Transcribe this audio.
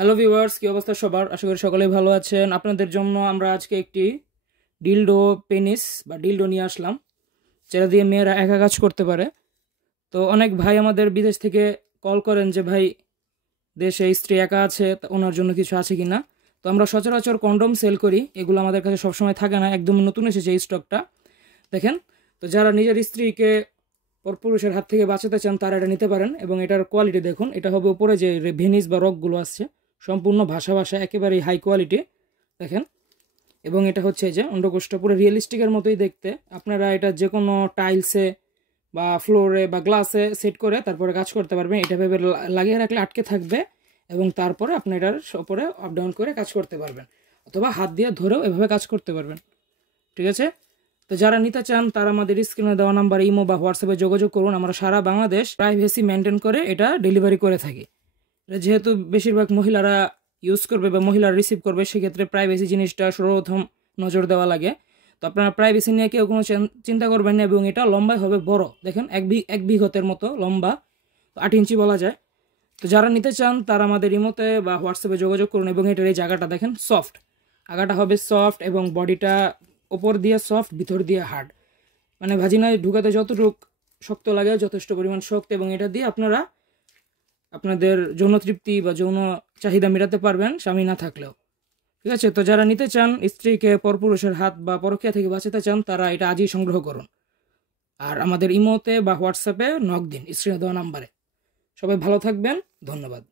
Hello viewers, কি অবস্থা সবার? আশা করি সকলেই ভালো আছেন। আপনাদের জন্য আমরা আজকে একটি ডিলডো পেনিস বা ডিলডো নিয়ে আসলাম, যেটা দিয়ে মেয়েরা একা কাজ করতে পারে। তো অনেক ভাই আমাদের বিদেশ থেকে কল করেন যে ভাই, দেশে স্ত্রী একা আছে, তা ওনার জন্য কিছু আছে কি না। তো আমরা সচরাচর কন্ডম সেল করি, এগুলো আমাদের কাছে সবসময় থাকে না, একদম নতুন এসেছে এই স্টকটা। দেখেন, তো যারা নিজের স্ত্রীকে পরপুরুষের হাত থেকে বাঁচাতে চান তারা এটা নিতে পারেন। এবং এটার কোয়ালিটি দেখুন, এটা হবে উপরে যে ভেনিস বা রকগুলো আসছে সম্পূর্ণ ভাষা একেবারেই হাই কোয়ালিটি দেখেন। এবং এটা হচ্ছে যে অন্ডকোষটা পুরো রিয়েলিস্টিকের মতোই দেখতে। আপনারা এটা যে কোনো টাইলসে বা ফ্লোরে বা গ্লাসে সেট করে তারপরে কাজ করতে পারবেন। এটা ভেবে লাগিয়ে রাখলে আটকে থাকবে এবং তারপরে আপনি এটার ওপরে আপ ডাউন করে কাজ করতে পারবেন, অথবা হাত দিয়ে ধরেও এভাবে কাজ করতে পারবেন। ঠিক আছে, তো যারা নিতে চান তারা আমাদের স্ক্রিনে দেওয়া নাম্বার ইমো বা হোয়াটসঅ্যাপে যোগাযোগ করুন। আমরা সারা বাংলাদেশ প্রাইভেসি মেনটেন করে এটা ডেলিভারি করে থাকি। যেহেতু বেশিরভাগ মহিলারা ইউজ করবে বা মহিলারা রিসিভ করবে, সেক্ষেত্রে প্রাইভেসি জিনিসটা সর্বপ্রথম নজর দেওয়া লাগে। তো আপনারা প্রাইভেসি নিয়ে কেউ কোনো চিন্তা করবেন না। এবং এটা লম্বায় হবে বড়, দেখেন এক বিঘতের মতো লম্বা, 8 ইঞ্চি বলা যায়। তো যারা নিতে চান তারা আমাদের ইমোতে বা হোয়াটসঅ্যাপে যোগাযোগ করুন। এবং এটার এই জায়গাটা দেখেন সফট, আগাটা হবে সফট এবং বডিটা ওপর দিয়ে সফট, ভিতর দিয়ে হার্ড। মানে ভাজিনায় ঢুকাতে যতটুক শক্ত লাগে যথেষ্ট পরিমাণ শক্ত। এবং এটা দিয়ে আপনারা আপনাদের যৌন তৃপ্তি বা যৌন চাহিদা মেটাতে পারবেন স্বামী না থাকলেও। ঠিক আছে, তো যারা নিতে চান, স্ত্রীকে পরপুরুষের হাত বা পরকীয়া থেকে বাঁচাতে চান, তারা এটা আজই সংগ্রহ করুন। আর আমাদের ইমোতে বা হোয়াটসঅ্যাপে নক দিন স্ক্রিনে দেওয়া নাম্বারে। সবাই ভালো থাকবেন, ধন্যবাদ।